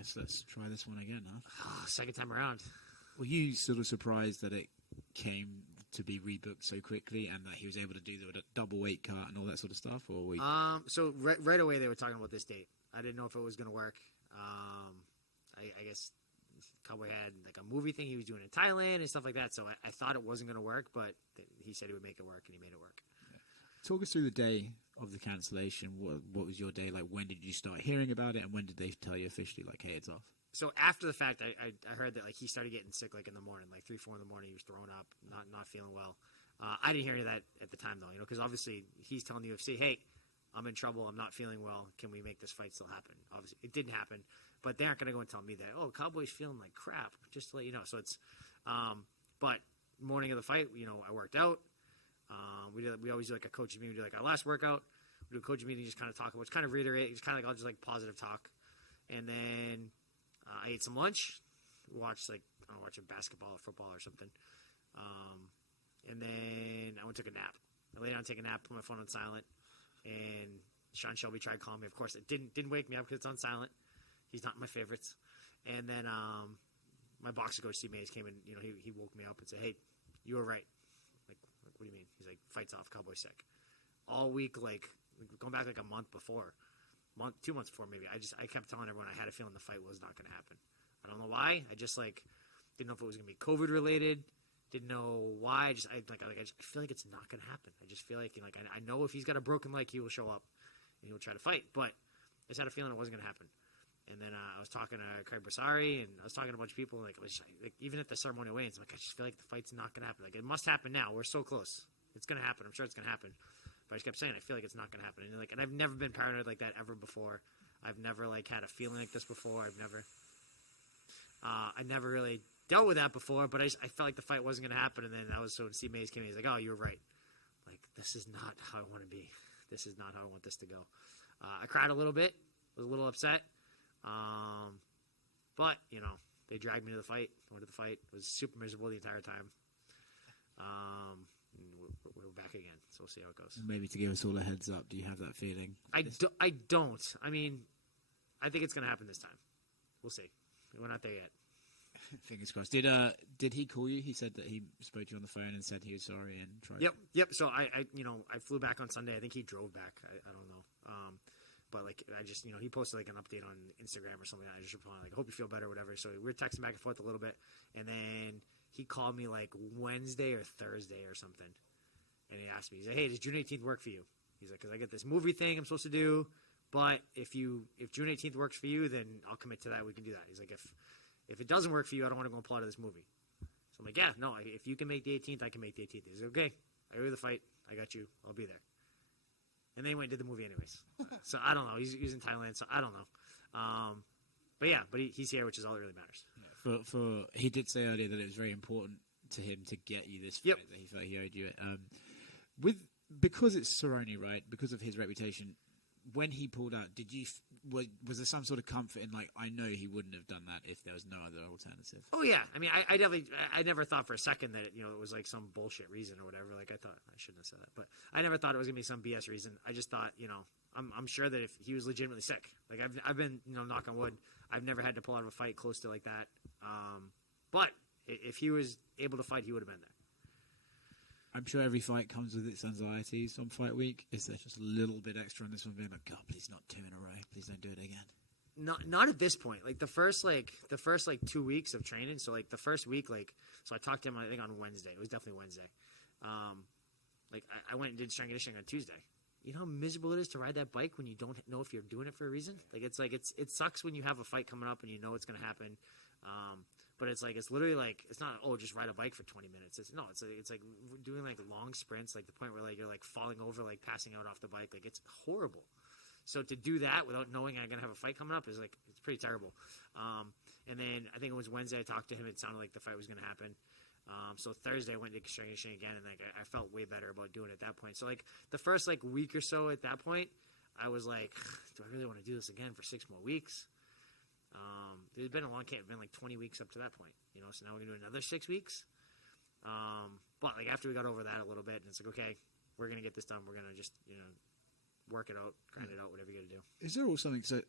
guess let's try this one again, huh? Second time around. Were you sort of surprised that it came to be rebooked so quickly and that he was able to do the double weight cut and all that sort of stuff? Or were you... So right away they were talking about this date. I didn't know if it was going to work. I guess Cowboy had like a movie thing he was doing in Thailand and stuff like that. So I thought it wasn't going to work, but he said he would make it work, and he made it work. Talk us through the day of the cancellation. What was your day like? When did you start hearing about it, and when did they tell you officially, like, hey, it's off? So after the fact, I heard that like he started getting sick like in the morning, like 3-4 in the morning. He was throwing up, not feeling well. I didn't hear any of that at the time though, because obviously he's telling the UFC, hey, I'm in trouble. I'm not feeling well. Can we make this fight still happen? Obviously, it didn't happen, but they aren't going to go and tell me that. Oh, Cowboy's feeling like crap. Just to let you know. So it's, but morning of the fight, I worked out. We always do like a coaching meeting. We do like our last workout. We do a coaching meeting, just kind of talk about, just kind of reiterate, just kind of like, I'll just like positive talk. And then I ate some lunch. Watched like, I don't know, watching basketball or football or something. And then I went and took a nap. I lay down, take a nap, put my phone on silent. And Sean Shelby tried calling me. Of course, it didn't wake me up because it's on silent. He's not my favorites. And then my boxer coach, Steve Mays, came in. He woke me up and said, "Hey, you were right." Like, what do you mean? He's like, "Fight's off. Cowboy sick." All week, like going back like a month before, 2 months before maybe. I kept telling everyone I had a feeling the fight was not going to happen. I don't know why. I just like didn't know if it was going to be COVID related. Didn't know why. I just feel like it's not going to happen. I just feel like I know if he's got a broken leg, he will show up and he will try to fight. But I just had a feeling it wasn't going to happen. And then I was talking to Karyn and I was talking to a bunch of people. Like, even at the ceremonial weigh-ins, I'm like, I just feel like the fight's not going to happen. Like, it must happen now. We're so close. It's going to happen. I'm sure it's going to happen. But I just kept saying, I feel like it's not going to happen. And I've never been paranoid like that ever before. I've never had a feeling like this before. I never really dealt with that before. But I felt like the fight wasn't going to happen. And then when Steve Mays came in, he's like, "Oh, you were right. Like, this is not how I want to be. This is not how I want this to go." I cried a little bit. Was a little upset. But they dragged me to the fight. I went to the fight. It was super miserable the entire time. We're back again, so we'll see how it goes. Maybe to give us all a heads up, do you have that feeling? I don't. I mean, I think it's going to happen this time. We'll see. We're not there yet. Fingers crossed. Did he call you? He said that he spoke to you on the phone and said he was sorry and tried. Yep. So I flew back on Sunday. I think he drove back. I don't know. But I just he posted like an update on Instagram or something. I just replied like, "I hope you feel better," or whatever. So we were texting back and forth a little bit, and then he called me like Wednesday or Thursday or something, and he asked me. He's like, "Hey, does June 18th work for you?" He's like, "Because I got this movie thing I'm supposed to do, but if June 18th works for you, then I'll commit to that. We can do that." He's like, "If it doesn't work for you, I don't want to go and pull out of this movie." So I'm like, "Yeah, no. If you can make the 18th, I can make the 18th." He's like, "Okay, I owe you the fight. I got you. I'll be there." And then he went and did the movie anyways. So I don't know. He's in Thailand, so I don't know. But he's here, which is all that really matters. Yeah, he did say earlier that it was very important to him to get you this fight, that he felt he owed you it. Because it's Cerrone, right? Because of his reputation, when he pulled out, was there some sort of comfort in like, I know he wouldn't have done that if there was no other alternative? Oh yeah, I mean, I never thought for a second that it was like some bullshit reason or whatever. Like I thought I shouldn't have said that, but I never thought it was gonna be some BS reason. I just thought, I'm sure that if he was legitimately sick, like I've been, knock on wood, I've never had to pull out of a fight close to like that. But if he was able to fight, he would have been there. I'm sure every fight comes with its anxieties on fight week. Is there just a little bit extra on this one being like, God, please not 2 in a row. Please don't do it again. Not at this point. Like the first 2 weeks of training. So like the first week, so I talked to him, I think on Wednesday. It was definitely Wednesday. I went and did strength and conditioning on Tuesday. You know how miserable it is to ride that bike when you don't know if you're doing it for a reason? It sucks when you have a fight coming up and you know it's going to happen. But it's literally it's not, just ride a bike for 20 minutes. It's like doing like long sprints, like the point where you're like falling over, like passing out off the bike. Like it's horrible. So to do that without knowing I'm going to have a fight coming up is it's pretty terrible. And then I think it was Wednesday I talked to him. It sounded like the fight was going to happen. So Thursday I went to strength conditioning again, and I felt way better about doing it at that point. So the first week or so at that point, I was like, do I really want to do this again for 6 more weeks? There's been a long camp. It's been 20 weeks up to that point, so now we're going to do another 6 weeks. But after we got over that a little bit, and it's okay, we're going to get this done. We're going to just, work it out, grind it out, whatever you got to do. Is there also something, so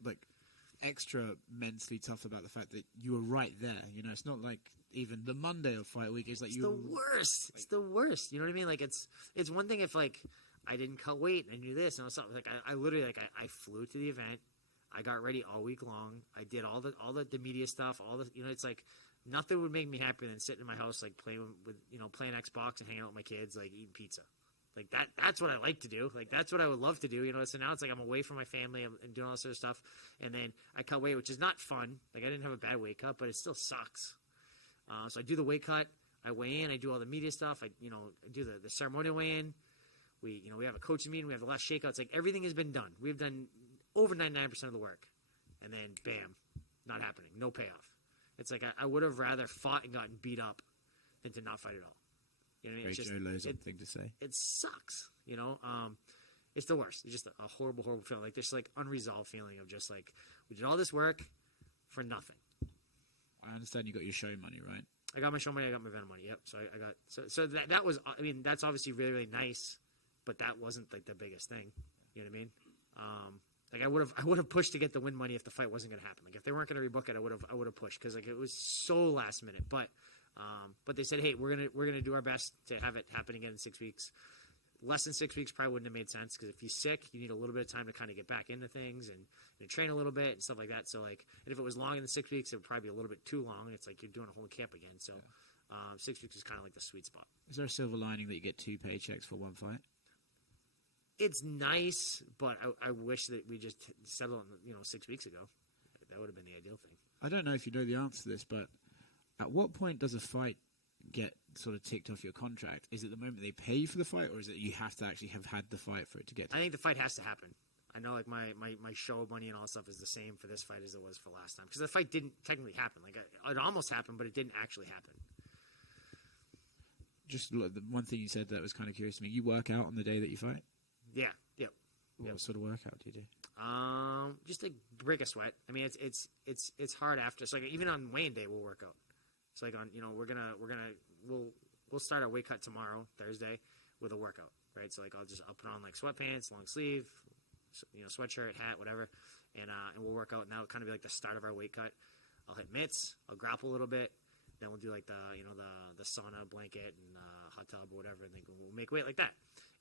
extra mentally tough about the fact that you were right there. You know, it's not like even the Monday of fight week is like it's the worst. It's the worst. You know what I mean? Like it's one thing if like I didn't cut weight and I knew this and something like I literally like I flew to the event. I got ready all week long. I did all the media stuff. It's like nothing would make me happier than sitting in my house like playing Xbox and hanging out with my kids, like eating pizza. Like that's what I like to do. Like that's what I would love to do. You know, so now it's like I'm away from my family and doing all this sort of stuff. And then I cut weight, which is not fun. Like I didn't have a bad weight cut, but it still sucks. So I do the weight cut. I weigh in. I do all the media stuff. I do the ceremonial weigh in. We have a coaching meeting. We have the last shakeouts. Like everything has been done. We've done over 99% of the work. And then bam, not happening. No payoff. It's like I would have rather fought and gotten beat up than to not fight at all. You know what I mean? Very Joe Lauzon thing to say. It sucks, you know. It's the worst. It's just a horrible, horrible feeling. Like this, like unresolved feeling of just like we did all this work for nothing. I understand you got your show money, right? I got my show money. I got my event money. Yep. So I got so that was. I mean, that's obviously really really nice, but that wasn't like the biggest thing. You know what I mean? Like I would have pushed to get the win money if the fight wasn't going to happen. Like if they weren't going to rebook it, I would have pushed because like it was so last minute. But they said, hey, we're gonna do our best to have it happen again in 6 weeks. Less than 6 weeks probably wouldn't have made sense because if he's sick, you need a little bit of time to kind of get back into things and train a little bit and stuff like that. So like, and if it was longer than 6 weeks, it would probably be a little bit too long. It's like you're doing a whole camp again. So 6 weeks is kind of like the sweet spot. Is there a silver lining that you get 2 paychecks for one fight? It's nice, but I wish that we just settled, 6 weeks ago. That would have been the ideal thing. I don't know if you know the answer to this, but at what point does a fight get sort of ticked off your contract? Is it the moment they pay you for the fight, or is it you have to actually have had the fight for it to get to I think the fight has to happen. I know like my show money and all that stuff is the same for this fight as it was for last time. Because the fight didn't technically happen. Like it almost happened, but it didn't actually happen. Just the one thing you said that was kind of curious to me. You work out on the day that you fight? Yeah. Yep. What sort of workout do you do? Just like break a sweat. I mean, it's hard after. So like even on weigh-in day, we'll work out. So like on, we'll start our weight cut tomorrow, Thursday, with a workout, right? So like I'll put on like sweatpants, long sleeve, sweatshirt, hat, whatever, and we'll work out. And that'll kind of be like the start of our weight cut. I'll hit mitts, I'll grapple a little bit, then we'll do like the sauna blanket and hot tub or whatever, and then we'll make weight like that.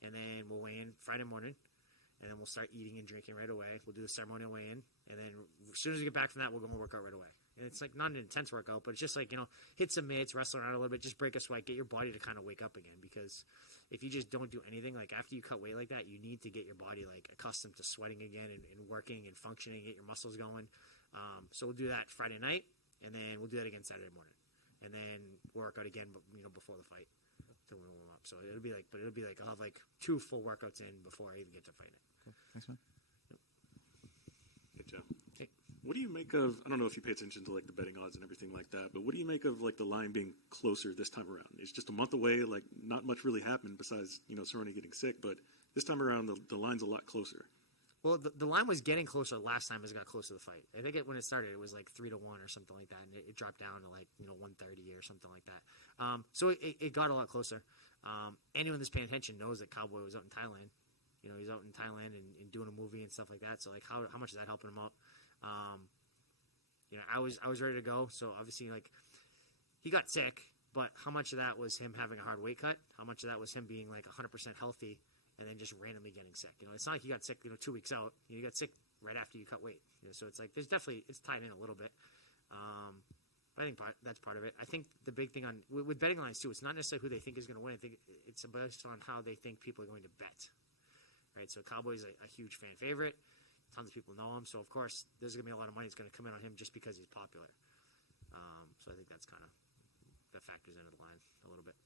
And then we'll weigh in Friday morning, and then we'll start eating and drinking right away. We'll do the ceremonial weigh-in, and then as soon as we get back from that, we'll go and work out right away. And it's like not an intense workout, but it's just like, hit some mitts, wrestle around a little bit, just break a sweat, get your body to kind of wake up again. Because if you just don't do anything, like after you cut weight like that, you need to get your body like accustomed to sweating again and working and functioning, get your muscles going. So we'll do that Friday night, and then we'll do that again Saturday morning. And then work out again, before the fight. So we'll warm up. So it'll be like I'll have like 2 full workouts in before I even get to fighting. Cool. Thanks, man. Yep. Hey, Joe. Hey. What do you make of, I don't know if you pay attention to like the betting odds and everything like that, but what do you make of like the line being closer this time around? It's just a month away, like not much really happened besides, Cerrone getting sick, but this time around the line's a lot closer. Well, the line was getting closer last time as it got close to the fight. I think when it started, it was like 3-1 or something like that, and it dropped down to like 130 or something like that. So it got a lot closer. Anyone that's paying attention knows that Cowboy was out in Thailand. He's out in Thailand and doing a movie and stuff like that. So like how much is that helping him out? I was ready to go. So obviously like he got sick, but how much of that was him having a hard weight cut? How much of that was him being like 100% healthy? And then just randomly getting sick. It's not like he got sick, 2 weeks out. You got sick right after you cut weight. So it's like it's tied in a little bit. But I think that's part of it. I think the big thing with betting lines too, it's not necessarily who they think is going to win. I think it's based on how they think people are going to bet. Right. So Cowboy's a huge fan favorite. Tons of people know him. So of course there's going to be a lot of money that's going to come in on him just because he's popular. So I think that's kind of that factors into the line a little bit.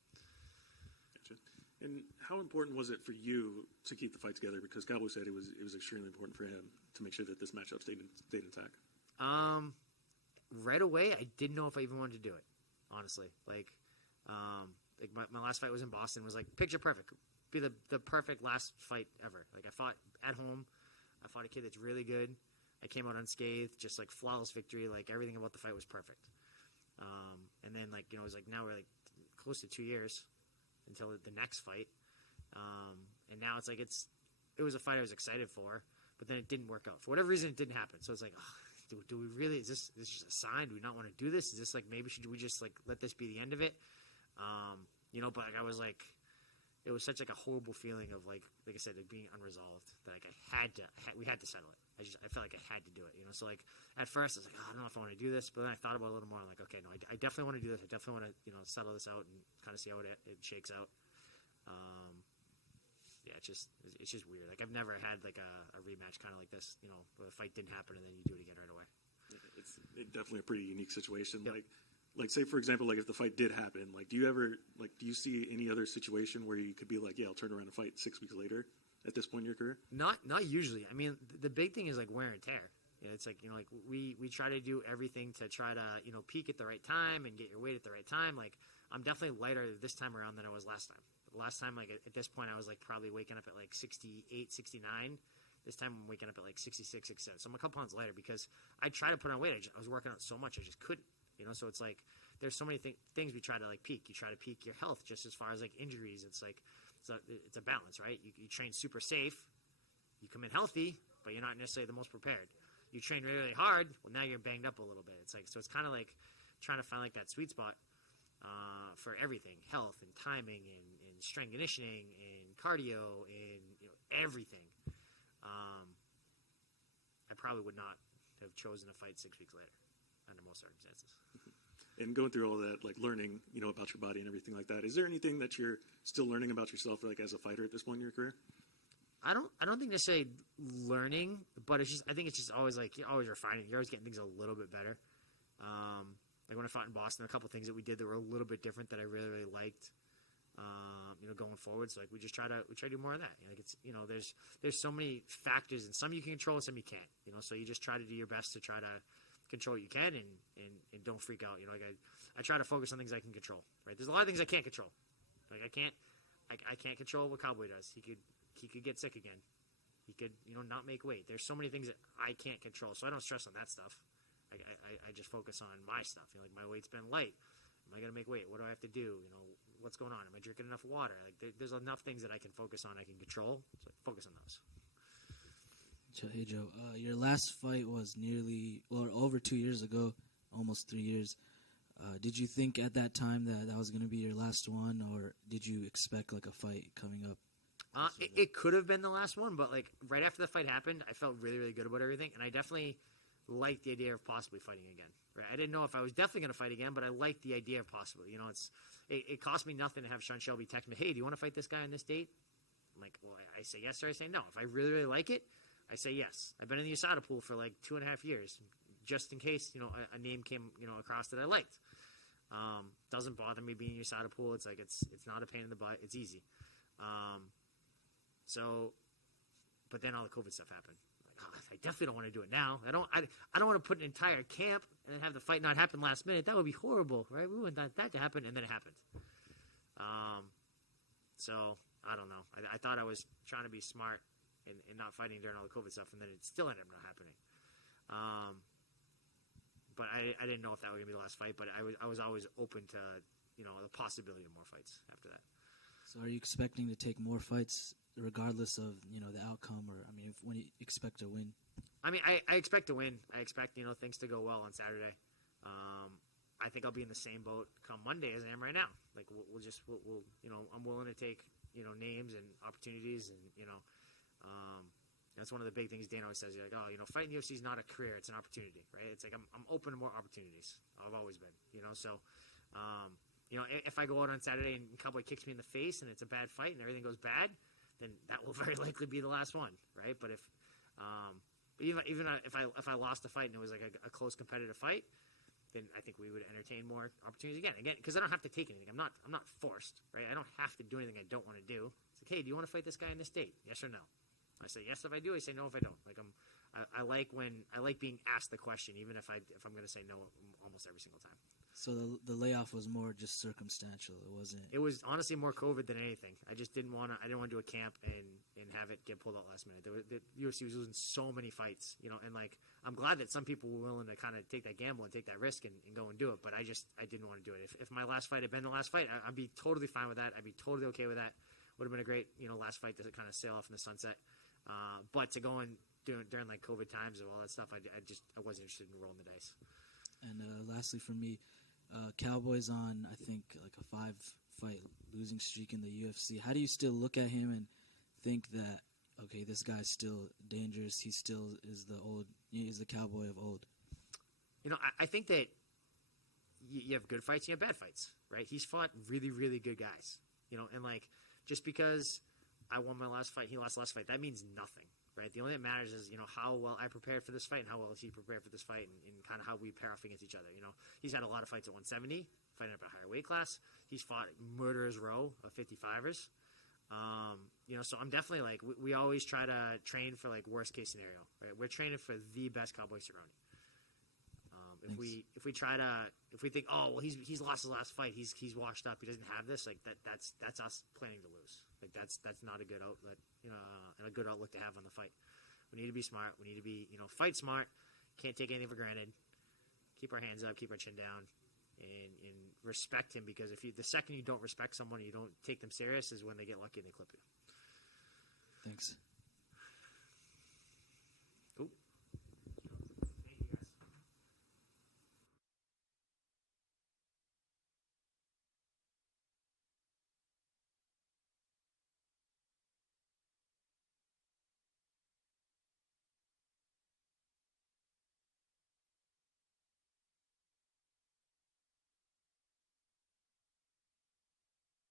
Gotcha. And how important was it for you to keep the fight together? Because Cowboy said it was extremely important for him to make sure that this matchup stayed intact. Right away, I didn't know if I even wanted to do it. Honestly, like my last fight was in Boston. Was like picture perfect, be the perfect last fight ever. Like I fought at home. I fought a kid that's really good. I came out unscathed, just like flawless victory. Like everything about the fight was perfect. And then it was like now we're like close to 2 years until the next fight. And now it's like it was a fight I was excited for, but then it didn't work out. For whatever reason, it didn't happen. So it's like, do we really? Is this just a sign? Do we not want to do this? Is this like maybe should we just like let this be the end of it? But like, I was like, it was such like a horrible feeling of like I said, like being unresolved that like we had to settle it. I felt like I had to do it, So like at first I was like, I don't know if I want to do this, but then I thought about it a little more. I'm like, okay, no, I definitely want to do this. I definitely want to settle this out and kind of see how it shakes out. Yeah, it's just weird. Like I've never had like a rematch kind of like this. Where the fight didn't happen and then you do it again right away. It's definitely a pretty unique situation. Yep. Like say for example, like if the fight did happen, like do you see any other situation where you could be like, yeah, I'll turn around and fight 6 weeks later at this point in your career? Not usually. I mean, the big thing is like wear and tear. It's like like we try to do everything to try to peak at the right time and get your weight at the right time. Like I'm definitely lighter this time around than I was last time. Last time, like at this point, I was like probably waking up at like 68, 69. This time, I'm waking up at like 66, 67. So I'm a couple pounds lighter because I try to put on weight. I was working out so much, I just couldn't. So it's like there's so many things we try to like peak. You try to peak your health just as far as like injuries. It's like it's a balance, right? You train super safe, you come in healthy, but you're not necessarily the most prepared. You train really, really hard, well now you're banged up a little bit. It's like so it's kind of like trying to find like that sweet spot for everything, health and timing and strength conditioning and cardio and everything. I probably would not have chosen to fight 6 weeks later under most circumstances. And going through all that, like learning, about your body and everything like that, is there anything that you're still learning about yourself, like as a fighter at this point in your career? I don't think necessarily learning, but I think it's just always like you're always refining. You're always getting things a little bit better. Like when I fought in Boston, a couple things that we did that were a little bit different that I really, really liked. Going forward, so like we try to do more of that. Like it's there's so many factors, and some you can control, and some you can't. So you just try to do your best to try to control what you can, and don't freak out. Like I try to focus on things I can control. Right? There's a lot of things I can't control. Like I can't control what Cowboy does. He could get sick again. He could not make weight. There's so many things that I can't control, so I don't stress on that stuff. I just focus on my stuff. Like my weight's been light. Am I gonna make weight? What do I have to do? What's going on? Am I drinking enough water? Like there's enough things that I can focus on, I can control. So focus on those. Hey Joe, your last fight was over 2 years ago, almost 3 years. Did you think at that time that was going to be your last one, or did you expect like a fight coming up? It could have been the last one, but like right after the fight happened, I felt really, really good about everything, and I definitely liked the idea of possibly fighting again. Right? I didn't know if I was definitely going to fight again, but I liked the idea of possibly. It cost me nothing to have Sean Shelby text me, hey, do you want to fight this guy on this date? I'm like, well, I say yes or I say no. If I really, really like it, I say yes. I've been in the USADA pool for like 2.5 years, just in case, a name came, across that I liked. Doesn't bother me being in USADA pool. It's like, it's not a pain in the butt. It's easy. But then all the COVID stuff happened. I definitely don't want to do it now. I don't want to put an entire camp and have the fight not happen last minute. That would be horrible, right? We wouldn't want that to happen, and then it happened. So I don't know. I thought I was trying to be smart and not fighting during all the COVID stuff, and then it still ended up not happening. But I didn't know if that was gonna be the last fight. But I was always open to the possibility of more fights after that. So are you expecting to take more fights regardless of the outcome, or when you expect to win? I expect to win. I expect things to go well on Saturday. I think I'll be in the same boat come Monday as I am right now. Like we'll I'm willing to take names and opportunities, and that's one of the big things Dan always says. You're like, fighting the UFC is not a career; it's an opportunity, right? It's like I'm open to more opportunities. I've always been, so. If I go out on Saturday and Cowboy kicks me in the face and it's a bad fight and everything goes bad, then that will very likely be the last one, right? But even if I lost a fight and it was like a close competitive fight, then I think we would entertain more opportunities again, because I don't have to take anything. I'm not forced, right? I don't have to do anything I don't want to do. It's like, hey, do you want to fight this guy on this date? Yes or no? I say yes if I do. I say no if I don't. Like I like being asked the question, even if I'm going to say no almost every single time. So the layoff was more just circumstantial. It wasn't. It was honestly more COVID than anything. I just didn't want to. I didn't want to do a camp and have it get pulled out last minute. The UFC was losing so many fights, and like I'm glad that some people were willing to kind of take that gamble and take that risk and go and do it. But I didn't want to do it. If my last fight had been the last fight, I'd be totally fine with that. I'd be totally okay with that. Would have been a great last fight to kind of sail off in the sunset. But to go and during like COVID times and all that stuff, I wasn't interested in rolling the dice. And lastly, for me, Cowboy's on, I think, like a 5-fight losing streak in the UFC. How do you still look at him and think that, okay, this guy's still dangerous? He still is the Cowboy of old. You know, I think that you have good fights, you have bad fights, right? He's fought really, really good guys, you know, and like just because I won my last fight, he lost the last fight, that means nothing, right? The only thing that matters is, you know, how well I prepared for this fight and how well he prepared for this fight and kind of how we pair off against each other. You know, he's had a lot of fights at 170, fighting up at a higher weight class. He's fought murderer's row of 55ers. You know, so I'm definitely like, we always try to train for like worst case scenario, right? We're training for the best Cowboy Cerrone. If we think, oh well, he's lost his last fight, he's washed up, he doesn't have this, like that's us planning to lose. Like that's not a good outlet, you know, and a good outlook to have on the fight. We need to be smart. We need to be, you know, fight smart. Can't take anything for granted. Keep our hands up, keep our chin down, and respect him, because the second you don't respect someone, you don't take them serious, is when they get lucky and they clip you. Thanks.